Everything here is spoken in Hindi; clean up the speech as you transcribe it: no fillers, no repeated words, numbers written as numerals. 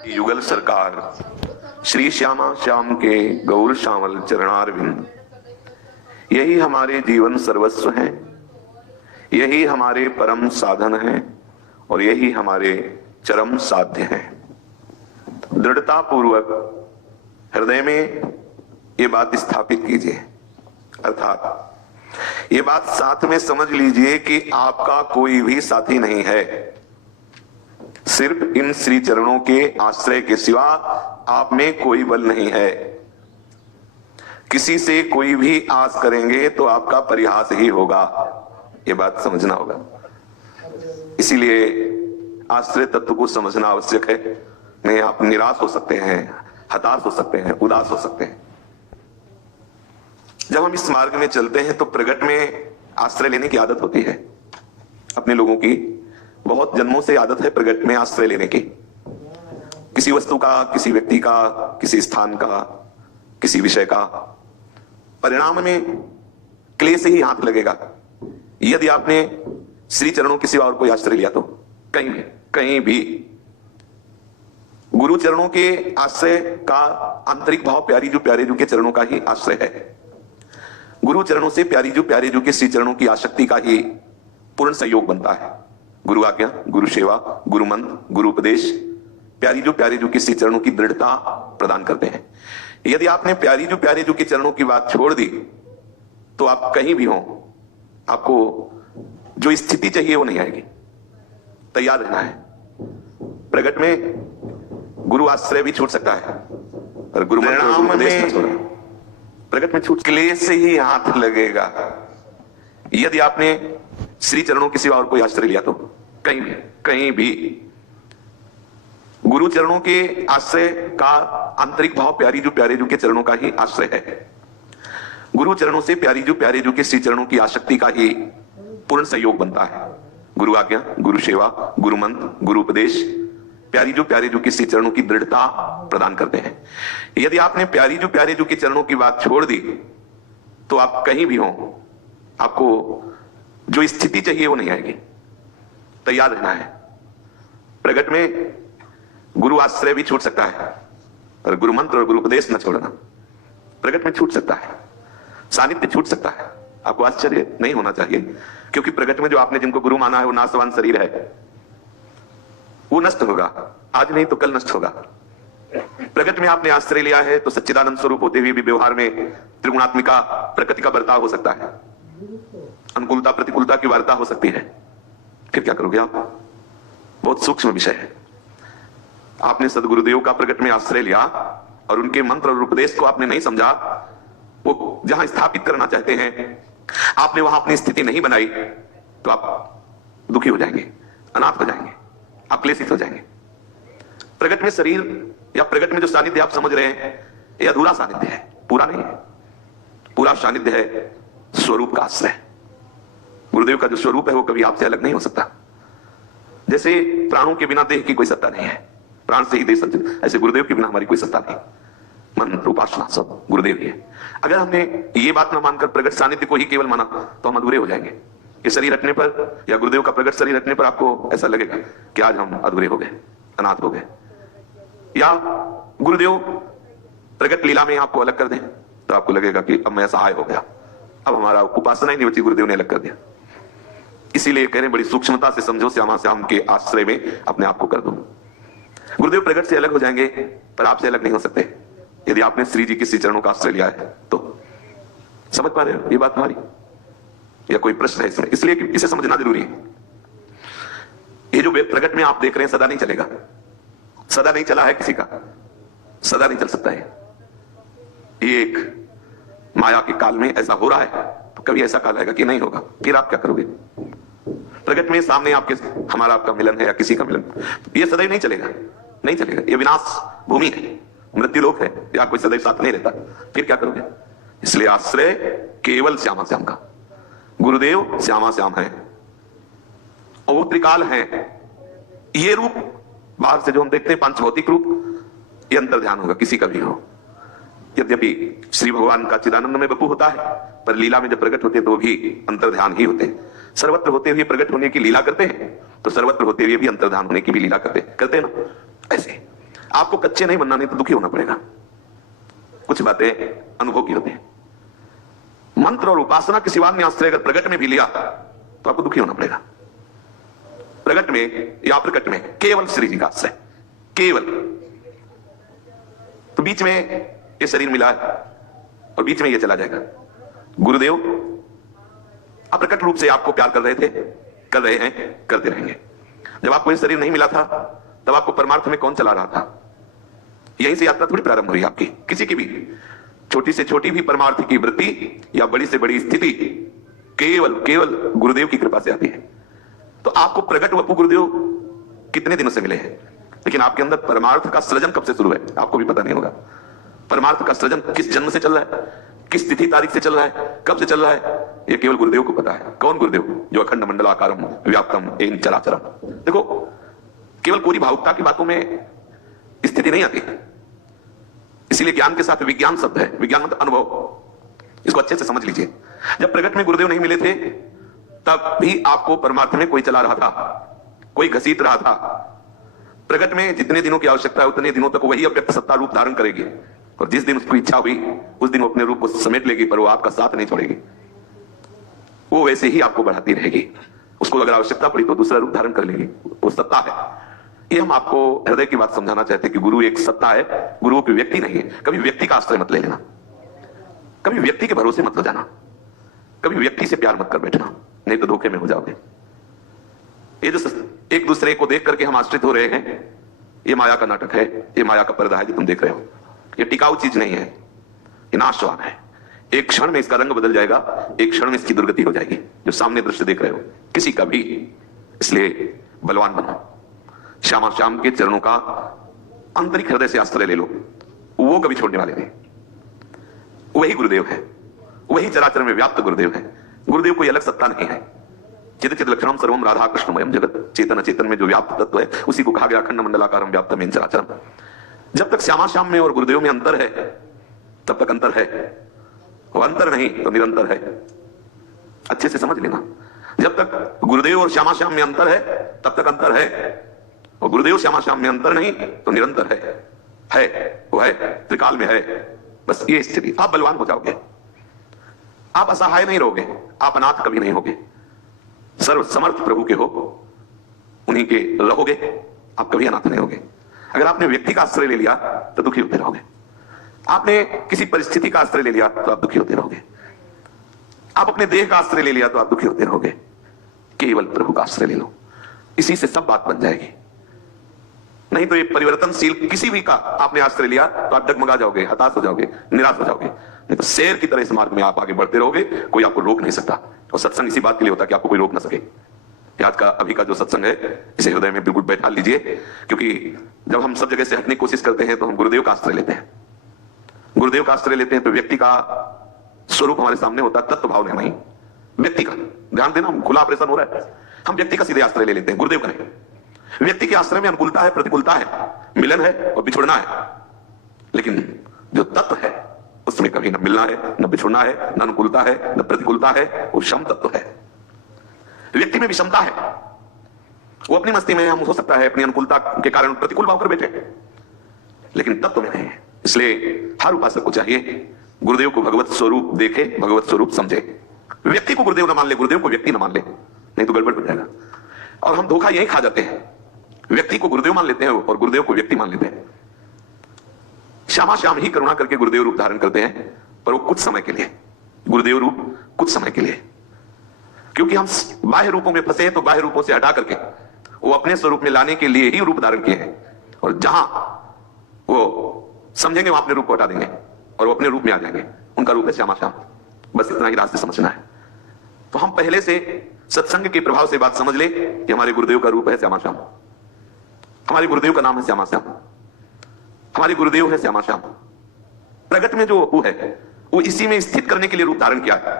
युगल सरकार श्री श्यामा श्याम के गौर श्यामल चरणारविंद, यही हमारे जीवन सर्वस्व है, यही हमारे परम साधन है और यही हमारे चरम साध्य है। दृढ़ता पूर्वक हृदय में ये बात स्थापित कीजिए, अर्थात ये बात साथ में समझ लीजिए कि आपका कोई भी साथी नहीं है। सिर्फ इन श्री चरणों के आश्रय के सिवा आप में कोई बल नहीं है। किसी से कोई भी आस करेंगे तो आपका परिहास ही होगा, ये बात समझना होगा। इसीलिए आश्रय तत्व को समझना आवश्यक है। नहीं, आप निराश हो सकते हैं, हताश हो सकते हैं, उदास हो सकते हैं। जब हम इस मार्ग में चलते हैं तो प्रगट में आश्रय लेने की आदत होती है। अपने लोगों की बहुत जन्मों से आदत है प्रगट में आश्रय लेने की। किसी वस्तु का, किसी व्यक्ति का, किसी स्थान का, किसी विषय का। परिणाम में क्लेश ही हाथ लगेगा यदि आपने श्री चरणों के सिवा और कोई आश्रय लिया तो। कहीं भी गुरु चरणों के आश्रय का आंतरिक भाव प्यारी जो के चरणों का ही आश्रय है। गुरु चरणों से प्यारी जो के श्री चरणों की आसक्ति का ही पूर्ण सहयोग बनता है। गुरु आज्ञा, गुरु सेवा, गुरु मंत्र, गुरु उपदेश प्यारी जो के श्री चरणों की दृढ़ता प्रदान करते हैं। यदि आपने प्यारी जो के चरणों की बात छोड़ दी तो आप कहीं भी हो, आपको जो स्थिति चाहिए वो नहीं आएगी। तैयार रहना है। प्रगट में गुरु आश्रय भी छूट सकता है और गुरु में प्रगट में छूट क्लेश से ही हाथ लगेगा यदि आपने श्री चरणों के सिवा और कोई आश्रय लिया तो। कहीं भी गुरु चरणों के आश्रय का आंतरिक भाव प्यारी जो के चरणों का ही आश्रय है। गुरु चरणों से प्यारी जो के श्री चरणों की आसक्ति का ही पूर्ण सहयोग बनता है। गुरु आज्ञा, गुरु सेवा, गुरु मंत्र, गुरु उपदेश प्यारी जो के श्री चरणों की दृढ़ता प्रदान करते हैं। यदि आपने प्यारी जो के चरणों की बात छोड़ दी तो आप कहीं भी हो, आपको जो स्थिति चाहिए वो नहीं आएगी। तैयार रहना है। प्रगट में गुरु आश्रय भी छूट सकता है और गुरु मंत्र और गुरु उपदेश न छोड़ना। प्रगट में छूट सकता है, सानिध्य छूट सकता है। आपको आश्चर्य नहीं होना चाहिए, क्योंकि प्रगट में जो आपने जिनको गुरु माना है वो नाशवान शरीर है, वो नष्ट होगा। आज नहीं तो कल नष्ट होगा। प्रगट में आपने आश्रय लिया है तो सच्चिदानंद स्वरूप होते हुए भी व्यवहार में त्रिगुणात्मिका प्रकृति का बर्ताव हो सकता है। अनुकूलता प्रतिकूलता की वार्ता हो सकती है। फिर क्या करोगे आप? बहुत सूक्ष्म विषय है। आपने सदगुरुदेव का प्रगट में आश्रय लिया और उनके मंत्र और उपदेश को आपने नहीं समझा। वो जहां स्थापित करना चाहते हैं आपने वहां अपनी स्थिति नहीं बनाई तो आप दुखी हो जाएंगे, अनाथ हो जाएंगे, आप क्लेशित हो जाएंगे। प्रगट में शरीर या प्रगट में जो सानिध्य आप समझ रहे हैं ये अधूरा सानिध्य है, पूरा नहीं है। पूरा सानिध्य है स्वरूप का आश्रय। गुरुदेव का जो स्वरूप है वो कभी आपसे अलग नहीं हो सकता। जैसे प्राणों के बिना देह की कोई सत्ता नहीं है, प्राण से ही देह संचित, ऐसे गुरुदेव के बिना हमारी कोई सत्ता नहीं। मंत्र उपासना सब गुरुदेव की है। अगर हमने ये बात ना मानकर प्रगट सानिध्य को ही केवल माना तो हम अधूरे हो जाएंगे। ये शरीर रखने पर या गुरुदेव का प्रगट शरीर रखने पर आपको ऐसा लगेगा कि आज हम अधूरे हो गए, अनाथ हो गए। या गुरुदेव प्रगट लीला में आपको अलग कर दें तो आपको लगेगा कि अब मैं असहाय हो गया, अब हमारा उपासना ही नहीं बची, गुरुदेव ने अलग कर दिया। इसीलिए कह रहे हैं बड़ी सूक्ष्मता से समझो, श्यामा श्याम के आश्रय में अपने आप को कर दो। गुरुदेव प्रगट से अलग हो जाएंगे पर आपसे अलग नहीं हो सकते यदि आपने श्री जी के श्री चरणों का आश्रय लिया है तो। समझ पा रहे हो ये बात हमारी, या कोई प्रश्न है इसमें? इसलिए कि इसे समझना जरूरी है। ये जो प्रगट में आप देख रहे हैं सदा नहीं चलेगा, सदा नहीं चला है किसी का, सदा नहीं चल सकता है। ये एक माया के काल में ऐसा हो रहा है तो कभी ऐसा काल आएगा कि नहीं होगा, फिर आप क्या करोगे? प्रगट में सामने आपके हमारा आपका मिलन है या किसी का मिलन, ये सदैव नहीं चलेगा, नहीं चलेगा। ये विनाश भूमि है, मृत्यु लोक है, या कोई सदैव साथ नहीं रहता, फिर क्या करोगे? इसलिए आश्रय केवल श्यामा श्याम का। गुरुदेव श्यामा श्याम है और वो त्रिकाल है। ये रूप बाहर से जो हम देखते हैं पांच भौतिक रूप, ये अंतर ध्यान होगा किसी का भी हो। यद्यपि श्री भगवान का चिदानंद में बपू होता है पर लीला में जब प्रकट होते हैं तो भी अंतर ध्यान ही होते हैं। सर्वत्र होते हुए प्रकट होने की लीला करते हैं तो सर्वत्र होते हुए भी अंतर्धान होने की भी लीला करते हैं ना। ऐसे आपको कच्चे नहीं बनना, नहीं तो दुखी होना पड़ेगा। कुछ बातें अनुभव की होती है। मंत्र और उपासना के सिवा अन्य आश्रय अगर प्रगट में भी लिया तो आपको दुखी होना पड़ेगा। प्रगट में या प्रकट में केवल श्री जी का आश्रय, केवल। तो बीच में ये शरीर मिला है और बीच में ये चला जाएगा। गुरुदेव अप्रकट रूप से आपको प्यार कर रहे थे, कर रहे हैं, करते रहेंगे। जब आपको ये शरीर नहीं मिला था तब आपको परमार्थ में कौन चला रहा था? यहीं से यात्रा थोड़ी प्रारंभ हुई आपकी, किसी की भी। छोटी से छोटी भी परमार्थ की वृत्ति या बड़ी से बड़ी स्थिति केवल केवल गुरुदेव की कृपा से आती है। तो आपको प्रगट वपु गुरुदेव कितने दिनों से मिले हैं, लेकिन आपके अंदर परमार्थ का सृजन कब से शुरू है आपको भी पता नहीं होगा। परमार्थ का सृजन किस जन्म से चल रहा है, किस तिथि तारीख से चल रहा है, कब से चल रहा है, यह केवल गुरुदेव को पता है। कौन गुरुदेव? जो अखंड मंडलाकारम व्याप्तम एन चराचरम। देखो, केवल पूरी भावुकता की बातों में स्थिति नहीं आती, इसीलिए ज्ञान के साथ विज्ञान शब्द है। विज्ञान मतलब अनुभव। इसको अच्छे से समझ लीजिए। जब प्रगट में गुरुदेव नहीं मिले थे तब भी आपको परमार्थ में कोई चला रहा था, कोई घसीट रहा था। प्रगट में जितने दिनों की आवश्यकता है उतने दिनों तक वही अव्यक्त सत्ता रूप धारण करेगी, और जिस दिन उसकी इच्छा हुई उस दिन वो अपने रूप को समेट लेगी, पर वो आपका साथ नहीं छोड़ेगी। वो वैसे ही आपको बढ़ाती रहेगी। उसको अगर आवश्यकता पड़ी तो दूसरा रूप धारण कर लेगी। वो सत्ता है। ये हम आपको हृदय की बात समझाना चाहते हैं कि गुरु एक सत्ता है, गुरु की व्यक्ति नहीं है। कभी व्यक्ति का आश्रय मत ले लेना, कभी व्यक्ति के भरोसे मत हो जाना, कभी व्यक्ति से प्यार मत कर बैठना, नहीं तो धोखे में हो जाओगे। ये जो एक दूसरे को देख करके हम आश्रित हो रहे हैं, ये माया का नाटक है, ये माया का पर्दा है जो तुम देख रहे हो। ये टिकाऊ चीज नहीं है, ये नाशवान है। एक क्षण में इसका रंग बदल जाएगा, एक क्षण में इसकी दुर्गति हो जाएगी, जो सामने दृश्य देख रहे हो किसी का भी। इसलिए बलवान बनो, श्यामा श्याम के चरणों का आंतरिक हृदय से आश्रय ले लो, वो कभी छोड़ने वाले नहीं। वही गुरुदेव है, वही चराचर में व्याप्त गुरुदेव है। गुरुदेव कोई अलग सत्ता नहीं है। चिद चिद लक्षणम सर्वम राधा कृष्णमयम जगत। चेतन चेतन में जो व्याप्त तत्व है उसी को कहा गया अखंड मंडलाकारम व्याप्तम येन चराचरम। जब तक श्यामा श्याम में और गुरुदेव में अंतर है तब तक अंतर है, वो अंतर नहीं तो निरंतर है। अच्छे से समझ लेना। जब तक गुरुदेव और श्यामा श्याम में अंतर है तब तक अंतर है, और गुरुदेव श्यामा श्याम में अंतर नहीं तो निरंतर है। वो है, त्रिकाल में है। बस ये स्थिति। आप बलवान हो जाओगे, आप असहाय नहीं रहोगे, आप अनाथ कभी नहीं होगे। सर्व समर्थ प्रभु के हो, उन्हीं के रहोगे, आप कभी अनाथ नहीं होगे। अगर आपने व्यक्ति का आश्रय ले लिया तो दुखी होते रहोगे। आपने किसी परिस्थिति का आश्रय ले लिया तो आप दुखी होते रहोगे। आप अपने देह का आश्रय ले लिया तो आप दुखी होते रहोगे। केवल प्रभु का आश्रय ले लो, इसी से सब बात बन जाएगी। नहीं तो ये परिवर्तनशील किसी भी का आपने आश्रय लिया तो आप डगमगा जाओगे, हताश हो जाओगे, निराश हो जाओगे। नहीं तो शेर की तरह इस मार्ग में आप आगे बढ़ते रहोगे, कोई आपको रोक नहीं सकता। और सत्संग इसी बात के लिए होता है कि आपको कोई रोक ना सके। आज का अभी का जो सत्संग है इसे हृदय में बिल्कुल बैठा लीजिए, क्योंकि जब हम सब जगह से हटने की कोशिश करते हैं तो हम गुरुदेव का आश्रय लेते हैं। गुरुदेव का आश्रय लेते हैं तो व्यक्ति का स्वरूप हमारे सामने होता है, तत्व भाव नहीं, व्यक्ति का। ध्यान देना, खुला ऑपरेशन हो रहा है। हम व्यक्ति का सीधे आश्रय ले लेते हैं, गुरुदेव का नहीं। व्यक्ति के आश्रय में अनुकूलता है, प्रतिकूलता है, मिलन है और बिछुड़ना है, लेकिन जो तत्व है उसमें कभी न मिलना है, न बिछुड़ना है, न अनुकूलता है, न प्रतिकूलता है। वो सम तत्व है। व्यक्ति में विषमता है, वो अपनी मस्ती में, हम हो सकता है अपनी अनुकूलता के कारण प्रतिकूल भाव कर बैठे, लेकिन तत्व में नहीं है। इसलिए हर उपासक को चाहिए गुरुदेव को भगवत स्वरूप देखे, भगवत स्वरूप समझे। व्यक्ति को गुरुदेव न मान ले, गुरुदेव को व्यक्ति न मान ले, नहीं तो गड़बड़ हो जाएगा। और हम धोखा यही खा जाते हैं, व्यक्ति को गुरुदेव मान लेते हैं और गुरुदेव को व्यक्ति मान लेते हैं। श्यामा श्याम ही करुणा करके गुरुदेव रूप धारण करते हैं, पर वो कुछ समय के लिए, गुरुदेव रूप कुछ समय के लिए। क्योंकि हम बाह्य रूपों में फंसे हैं तो बाह्य रूपों से हटा करके वो अपने स्वरूप में लाने के लिए ही रूप धारण किए हैं। और जहां वो समझेंगे वहां अपने रूप को हटा देंगे और वो अपने रूप में आ जाएंगे। उनका रूप है श्यामा श्याम। बस इतना ही रास्ते समझना है। तो हम पहले से सत्संग के प्रभाव से बात समझ ले कि हमारे गुरुदेव का रूप है श्यामा श्याम, हमारे गुरुदेव का नाम है श्यामा श्याम, हमारे गुरुदेव है श्यामा श्याम। प्रगट में जो वो है वो इसी में स्थित करने के लिए रूप धारण किया है।